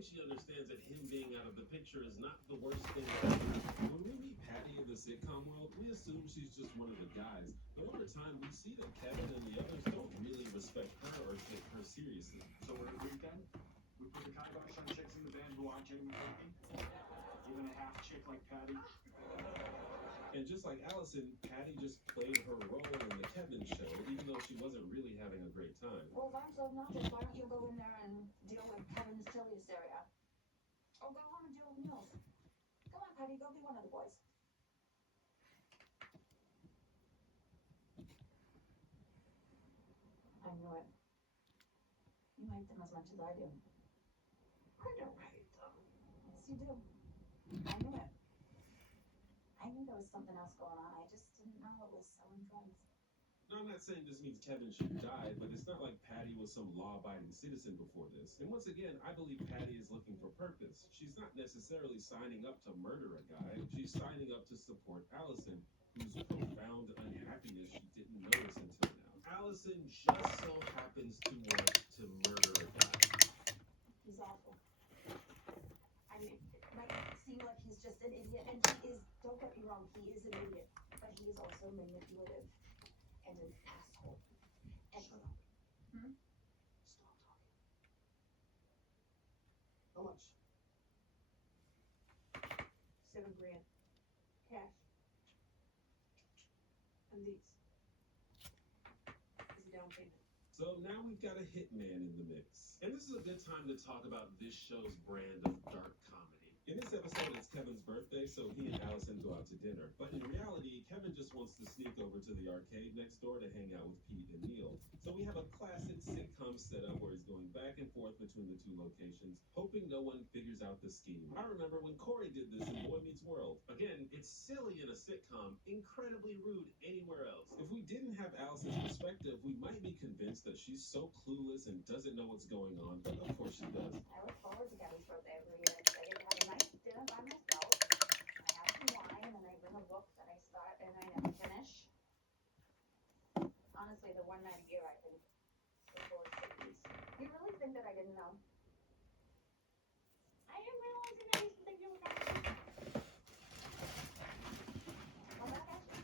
think she understands that him being out of the picture is not the worst thing ever. When we meet Patty in the sitcom world, we assume she's just one of the guys. But over time, we see that Kevin and the others don't really respect her or take her seriously. So we're agreed then? We put the kibosh on chicks in the band who aren't genuinely happy? Even a half chick like Patty? And just like Allison, Patty just played her role in the Kevin show, even though she wasn't really having a great time. Well, if I'm so obnoxious, why don't you go in there and deal with Kevin's silly hysteria? Or go home and deal with Nils. Come on, Patty, go be one of the boys. I knew it. You hate them as much as I do. I don't hate them. Yes, you do. I knew it. I knew there was something else going on. I just didn't know it was selling drugs. Now, I'm not saying this means Kevin should die, but it's not like Patty was some law-abiding citizen before this. And once again, I believe Patty is looking for purpose. She's not necessarily signing up to murder a guy. She's signing up to support Allison, whose profound unhappiness she didn't notice until now. Allison just so happens to want to murder a guy. He's awful. I mean, it might seem like he's just an idiot, and he is, don't get me wrong, he is an idiot, but he is also manipulative and an asshole. And Shut up. Hmm? Stop talking. How much? $7,000. Cash. And these. Is a down payment. So now we've got a hitman in the mix. And this is a good time to talk about this show's brand of dark comedy. In this episode, it's Kevin's birthday, so he and Allison go out to dinner. But in reality, Kevin just wants to sneak over to the arcade next door to hang out with Pete and Neil. So we have a classic sitcom setup where he's going back and forth between the two locations, hoping no one figures out the scheme. I remember when Corey did this in Boy Meets World. Again, it's silly in a sitcom, incredibly rude anywhere else. If we didn't have Allison's perspective, we might be convinced that she's so clueless and doesn't know what's going on, but of course she does. I look forward to Kevin's birthday every year. I get to have a nice dinner by myself. I have some wine, and I bring a book that I start and I never finish. Honestly, the one night a year I can afford cookies. You really think that I didn't know? I didn't realize that I used to think you were going to. Come back at you.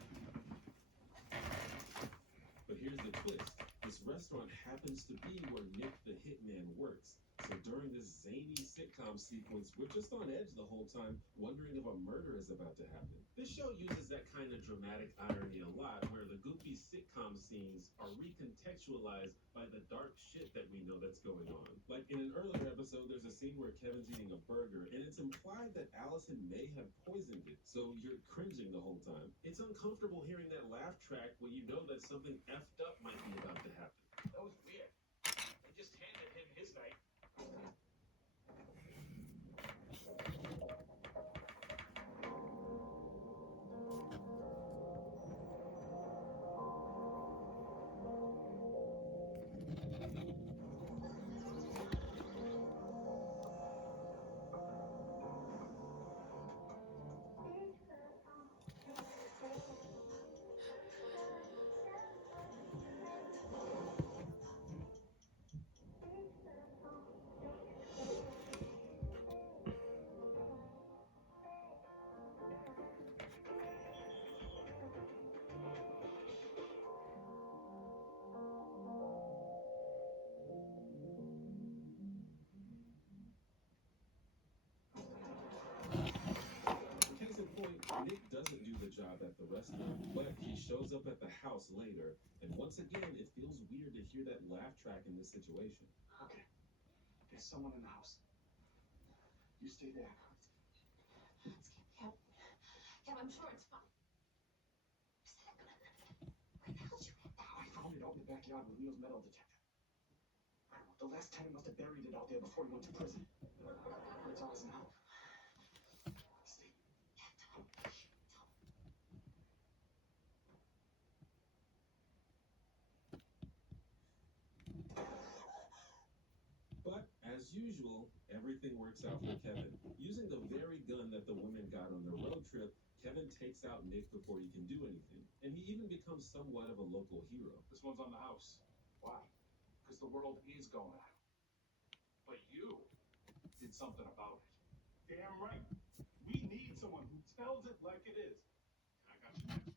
But here's the twist. This restaurant happens to be where Nick the Hitman works. So during this zany sitcom sequence, we're just on edge the whole time, wondering if a murder is about to happen. This show uses that kind of dramatic irony a lot, where the goofy sitcom scenes are recontextualized by the dark shit that we know that's going on. Like in an earlier episode, there's a scene where Kevin's eating a burger, and it's implied that Allison may have poisoned it, so you're cringing the whole time. It's uncomfortable hearing that laugh track when you know that something effed up might be about to happen. That was weird. I just handed him his night. Case in point, Nick doesn't do the job at the restaurant, but he shows up at the house later, and once again, it feels weird to hear that laugh track in this situation. Okay. There's someone in the house. You stay there. Kev, I'm sure it's fine. Where the hell did you get that? I found it out in the backyard with Neil's metal detector. I don't know. The last tenant must have buried it out there before he went to prison. It's ours now. Stay. But, as usual, everything works out for Kevin. Using the very gun that the women got on their road trip, Kevin takes out Nick before he can do anything, and he even becomes somewhat of a local hero. This one's on the house. Why? Because the world is going out. But you did something about it. Damn right. We need someone who tells it like it is. I got you next.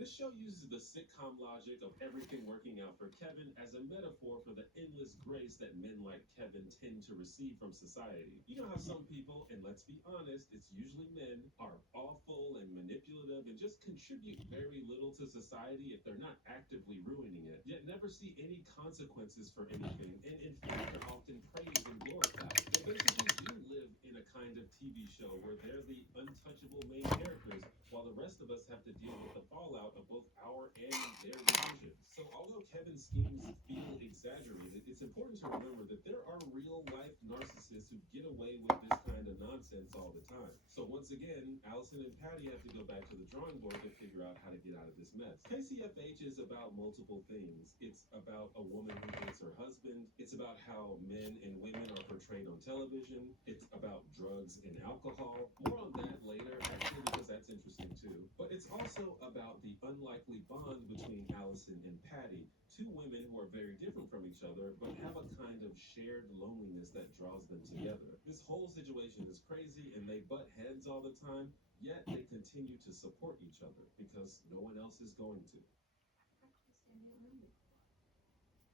This show uses the sitcom logic of everything working out for Kevin as a metaphor for the endless grace that men like Kevin tend to receive from society. You know how some people, and let's be honest, it's usually men, are awful and manipulative and just contribute very little to society if they're not actively ruining it, yet never see any consequences for anything, and in fact are often praised and glorified. They basically do live in a kind of TV show where they're the untouchable main characters, while the rest of us have to deal with the fallout of both our and their decisions. So although Kevin's schemes feel exaggerated, it's important to remember that there are real life narcissists who get away with this kind of nonsense all the time. So once again, Allison and Patty have to go back to the drawing board to figure out how to get out of this mess. KCFH is about multiple things. It's about a woman who hates her husband. It's about how men and women are portrayed on television. It's about drugs and alcohol. More on that later, actually, because that's interesting too. But it's also about the unlikely bond between Allison and Patty, two women who are very different from each other, but have a kind of shared loneliness that draws them together. This whole situation is crazy and they butt heads all the time, yet they continue to support each other because no one else is going to.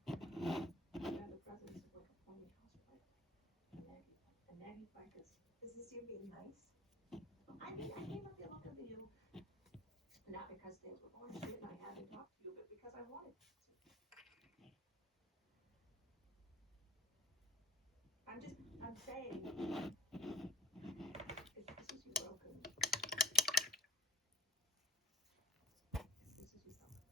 You have the presence of like a pony house play. A naggy fight is this you being nice? I mean, I gave up the look of you, not because things were going shit and I had to talk to you, but because I wanted to. I'm saying, if this is you broken, if this is you broken.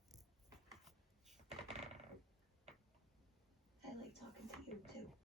I like talking to you too.